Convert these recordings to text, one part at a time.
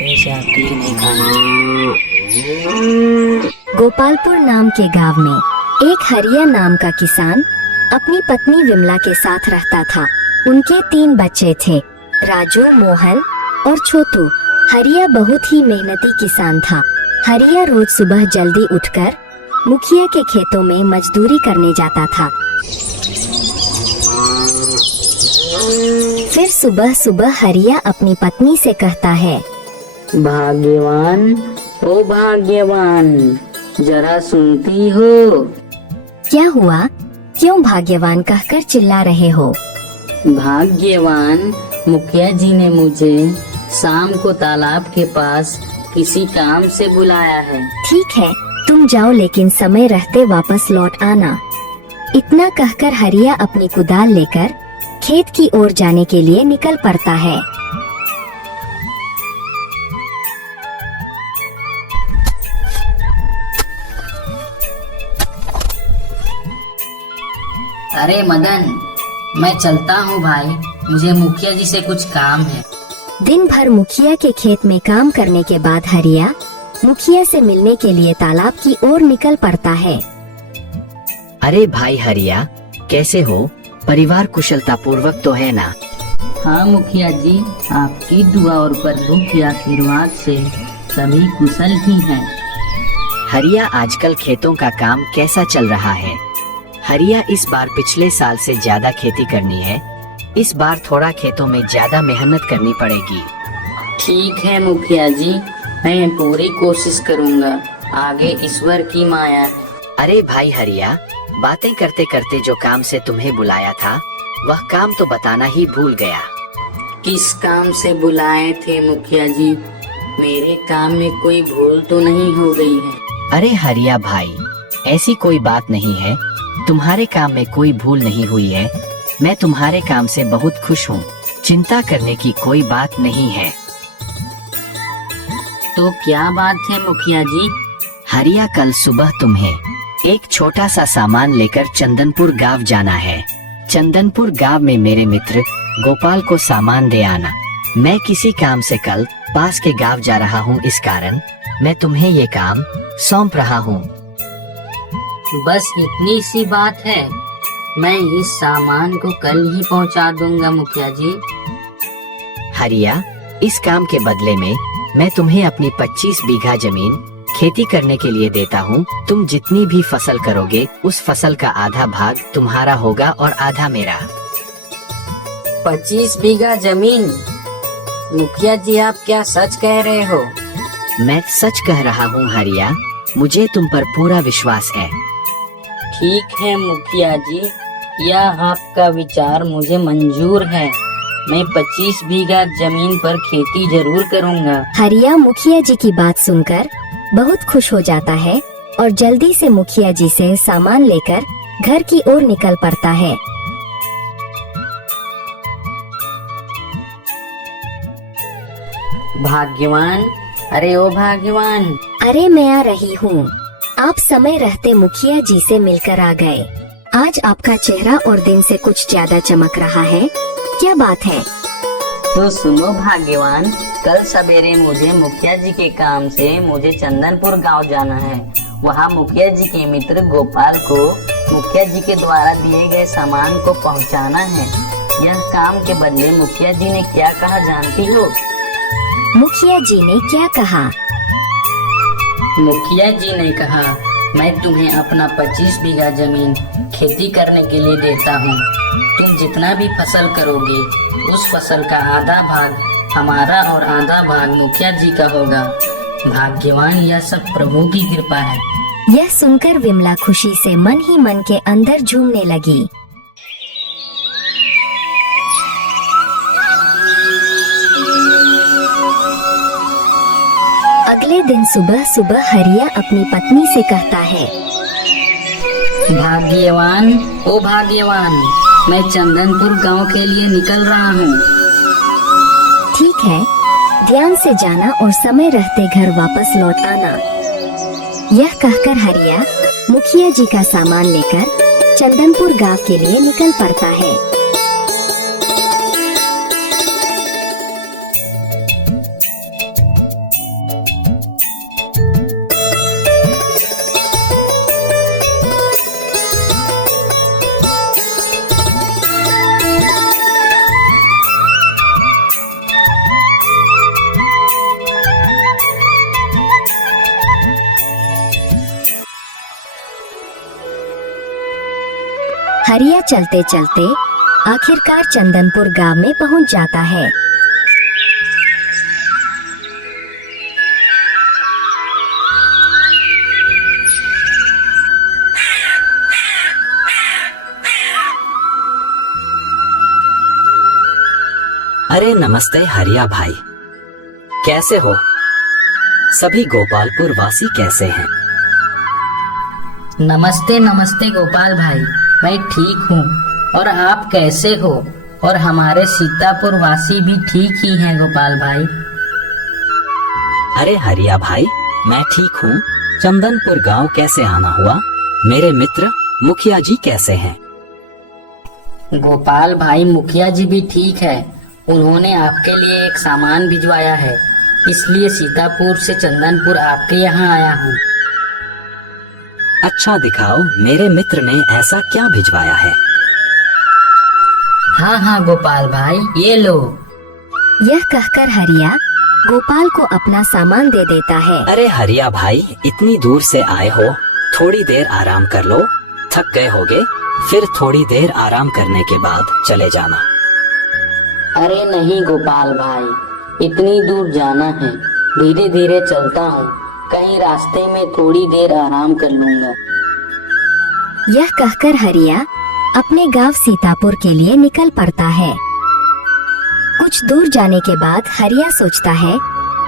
नहीं खाना। गोपालपुर नाम के गांव में एक हरिया नाम का किसान अपनी पत्नी विमला के साथ रहता था। उनके 3 बच्चे थे, राजू, मोहन और छोटू। हरिया बहुत ही मेहनती किसान था। हरिया रोज सुबह जल्दी उठकर मुखिया के खेतों में मजदूरी करने जाता था। फिर सुबह सुबह हरिया अपनी पत्नी से कहता है, भाग्यवान, ओ भाग्यवान, जरा सुनती हो? क्या हुआ? क्यों भाग्यवान कहकर चिल्ला रहे हो? भाग्यवान, मुखिया जी ने मुझे शाम को तालाब के पास किसी काम से बुलाया है। ठीक है, तुम जाओ, लेकिन समय रहते वापस लौट आना। इतना कहकर हरिया अपनी कुदाल लेकर खेत की ओर जाने के लिए निकल पड़ता है। अरे मदन, मैं चलता हूँ भाई, मुझे मुखिया जी से कुछ काम है। दिन भर मुखिया के खेत में काम करने के बाद हरिया मुखिया से मिलने के लिए तालाब की ओर निकल पड़ता है। अरे भाई हरिया, कैसे हो? परिवार कुशलता पूर्वक तो है ना? हाँ मुखिया जी, आपकी दुआ और प्रभु की आशीर्वाद से सभी कुशल ही हैं। हरिया, आजकल खेतों का काम कैसा चल रहा है? हरिया, इस बार पिछले साल से ज्यादा खेती करनी है। इस बार थोड़ा खेतों में ज्यादा मेहनत करनी पड़ेगी। ठीक है मुखिया जी, मैं पूरी कोशिश करूँगा। आगे ईश्वर की माया। अरे भाई हरिया, बातें करते करते जो काम से तुम्हें बुलाया था वह काम तो बताना ही भूल गया। किस काम से बुलाए थे मुखिया जी? मेरे काम में कोई भूल तो नहीं हो गई है? अरे हरिया भाई, ऐसी कोई बात नहीं है। तुम्हारे काम में कोई भूल नहीं हुई है। मैं तुम्हारे काम से बहुत खुश हूँ। चिंता करने की कोई बात नहीं है। तो क्या बात है मुखिया जी? हरिया, कल सुबह तुम्हें एक छोटा सा सामान लेकर चंदनपुर गांव जाना है। चंदनपुर गांव में मेरे मित्र गोपाल को सामान दे आना। मैं किसी काम से कल पास के गांव जा रहा हूँ, इस कारण मैं तुम्हें ये काम सौंप रहा हूँ। बस इतनी सी बात है? मैं इस सामान को कल ही पहुंचा दूंगा मुखिया जी। हरिया, इस काम के बदले में मैं तुम्हें अपनी 25 बीघा जमीन खेती करने के लिए देता हूँ। तुम जितनी भी फसल करोगे उस फसल का आधा भाग तुम्हारा होगा और आधा मेरा। 25 बीघा जमीन? मुखिया जी, आप क्या सच कह रहे हो? मैं सच कह रहा हूँ हरिया, मुझे तुम पर पूरा विश्वास है। ठीक है मुखिया जी, यह आपका विचार मुझे मंजूर है। मैं 25 बीघा जमीन पर खेती जरूर करूँगा। हरिया मुखिया जी की बात सुनकर बहुत खुश हो जाता है और जल्दी से मुखिया जी से सामान लेकर घर की ओर निकल पड़ता है। भाग्यवान, अरे ओ भाग्यवान। अरे मैं आ रही हूँ। आप समय रहते मुखिया जी से मिलकर आ गए। आज आपका चेहरा और दिन से कुछ ज्यादा चमक रहा है, क्या बात है? तो सुनो भाग्यवान, कल सवेरे मुझे मुखिया जी के काम से मुझे चंदनपुर गांव जाना है। वहाँ मुखिया जी के मित्र गोपाल को मुखिया जी के द्वारा दिए गए सामान को पहुँचाना है। यह काम के बदले मुखिया जी ने क्या कहा जानती हो? मुखिया जी ने क्या कहा? मुखिया जी ने कहा, मैं तुम्हें अपना 25 बीघा जमीन खेती करने के लिए देता हूँ। तुम जितना भी फसल करोगे उस फसल का आधा भाग हमारा और आधा भाग मुखिया जी का होगा। भाग्यवान, यह सब प्रभु की कृपा है। यह सुनकर विमला खुशी से मन ही मन के अंदर झूमने लगी। अगले दिन सुबह सुबह हरिया अपनी पत्नी से कहता है, भाग्यवान, ओ भाग्यवान, मैं चंदनपुर गांव के लिए निकल रहा हूँ। ठीक है, ध्यान से जाना और समय रहते घर वापस लौट आना। यह कहकर हरिया मुखिया जी का सामान लेकर चंदनपुर गांव के लिए निकल पड़ता है। हरिया चलते चलते आखिरकार चंदनपुर गांव में पहुंच जाता है। अरे नमस्ते हरिया भाई, कैसे हो? सभी गोपालपुर वासी कैसे हैं? नमस्ते नमस्ते गोपाल भाई, मैं ठीक हूँ। और आप कैसे हो? और हमारे सीतापुर वासी भी ठीक ही हैं गोपाल भाई। अरे हरिया भाई, मैं ठीक हूँ। चंदनपुर गांव कैसे आना हुआ? मेरे मित्र मुखिया जी कैसे हैं? गोपाल भाई, मुखिया जी भी ठीक है। उन्होंने आपके लिए एक सामान भिजवाया है, इसलिए सीतापुर से चंदनपुर आपके यहाँ आया हूँ। अच्छा दिखाओ, मेरे मित्र ने ऐसा क्या भिजवाया है? हाँ हाँ गोपाल भाई, ये लो। यह कहकर हरिया गोपाल को अपना सामान दे देता है। अरे हरिया भाई, इतनी दूर से आए हो, थोड़ी देर आराम कर लो। थक गए होगे, फिर थोड़ी देर आराम करने के बाद चले जाना। अरे नहीं गोपाल भाई, इतनी दूर जाना है, धीरे धीरे चलता हूँ, कहीं रास्ते में थोड़ी देर आराम कर लूँगा। यह कहकर हरिया अपने गांव सीतापुर के लिए निकल पड़ता है। कुछ दूर जाने के बाद हरिया सोचता है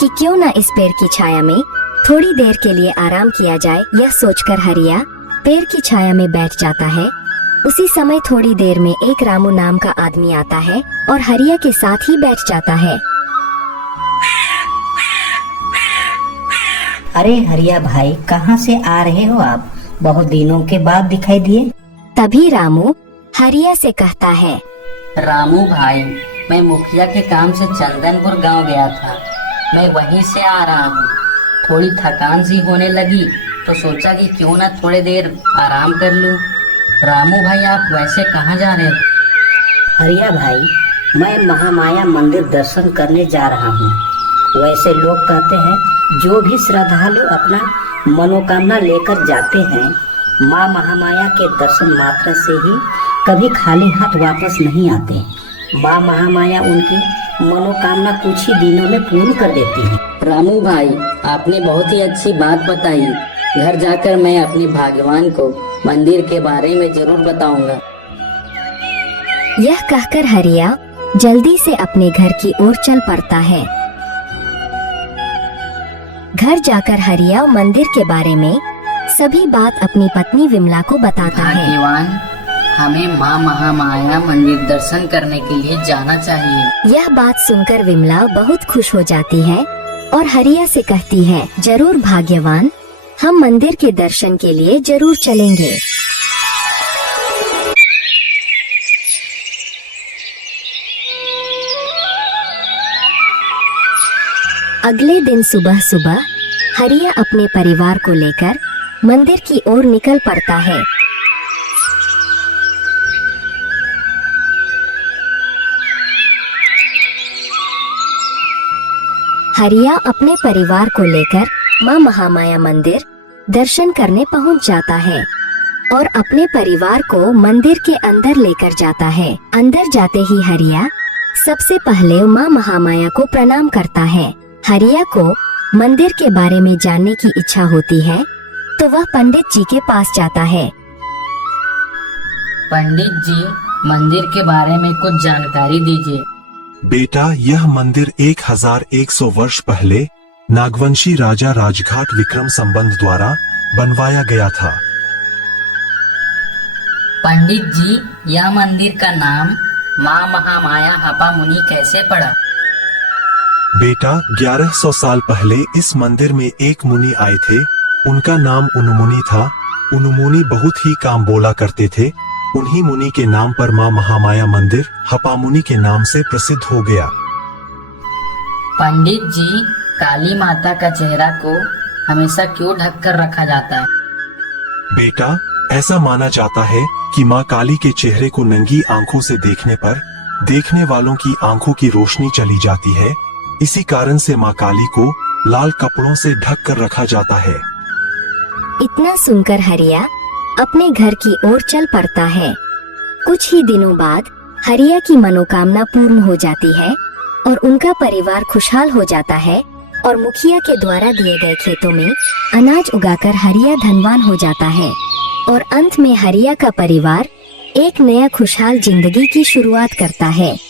कि क्यों न इस पेड़ की छाया में थोड़ी देर के लिए आराम किया जाए। यह सोचकर हरिया पेड़ की छाया में बैठ जाता है। उसी समय थोड़ी देर में एक रामू नाम का आदमी आता है और हरिया के साथ ही बैठ जाता है। अरे हरिया भाई, कहाँ से आ रहे हो आप? बहुत दिनों के बाद दिखाई दिए। तभी रामू हरिया से कहता है, रामू भाई, मैं मुखिया के काम से चंदनपुर गांव गया था, मैं वहीं से आ रहा हूँ। थोड़ी थकान सी होने लगी तो सोचा कि क्यों न थोड़ी देर आराम कर लूँ। रामू भाई, आप वैसे कहाँ जा रहे हो? हरिया भाई, मैं महामाया मंदिर दर्शन करने जा रहा हूँ। वैसे लोग कहते हैं जो भी श्रद्धालु अपना मनोकामना लेकर जाते हैं, माँ महामाया के दर्शन मात्र से ही कभी खाली हाथ वापस नहीं आते। माँ महामाया उनकी मनोकामना कुछ ही दिनों में पूर्ण कर देती है। रामू भाई, आपने बहुत ही अच्छी बात बताई। घर जाकर मैं अपने भाग्यवान को मंदिर के बारे में जरूर बताऊंगा। यह कहकर हरिया जल्दी से अपने घर की ओर चल पड़ता है। घर जाकर हरिया मंदिर के बारे में सभी बात अपनी पत्नी विमला को बताता है। भाग्यवान, हमें माँ महामाया मंदिर दर्शन करने के लिए जाना चाहिए। यह बात सुनकर विमला बहुत खुश हो जाती है और हरिया से कहती है, जरूर भाग्यवान, हम मंदिर के दर्शन के लिए जरूर चलेंगे। अगले दिन सुबह सुबह हरिया अपने परिवार को लेकर मंदिर की ओर निकल पड़ता है। हरिया अपने परिवार को लेकर माँ महामाया मंदिर दर्शन करने पहुँच जाता है और अपने परिवार को मंदिर के अंदर लेकर जाता है। अंदर जाते ही हरिया सबसे पहले माँ महामाया को प्रणाम करता है। हरिया को मंदिर के बारे में जानने की इच्छा होती है तो वह पंडित जी के पास जाता है। पंडित जी, मंदिर के बारे में कुछ जानकारी दीजिए। बेटा, यह मंदिर 1100 वर्ष पहले नागवंशी राजा राजघाट विक्रम संबंध द्वारा बनवाया गया था। पंडित जी, यह मंदिर का नाम माँ महामाया हपा मुनि कैसे पड़ा? बेटा, 1100 साल पहले इस मंदिर में एक मुनि आए थे। उनका नाम उनुमुनि था। उनुमुनि बहुत ही काम बोला करते थे। उन्हीं मुनि के नाम पर माँ महामाया मंदिर हपामुनि के नाम से प्रसिद्ध हो गया। पंडित जी, काली माता का चेहरा को हमेशा क्यों ढक कर रखा जाता है? बेटा, ऐसा माना जाता है कि माँ काली के चेहरे को नंगी आंखों से देखने पर देखने वालों की आंखों की रोशनी चली जाती है। इसी कारण से माँ काली को लाल कपड़ों से ढक कर रखा जाता है। इतना सुनकर हरिया अपने घर की ओर चल पड़ता है। कुछ ही दिनों बाद हरिया की मनोकामना पूर्ण हो जाती है और उनका परिवार खुशहाल हो जाता है और मुखिया के द्वारा दिए गए खेतों में अनाज उगाकर हरिया धनवान हो जाता है और अंत में हरिया का परिवार एक नया खुशहाल जिंदगी की शुरुआत करता है।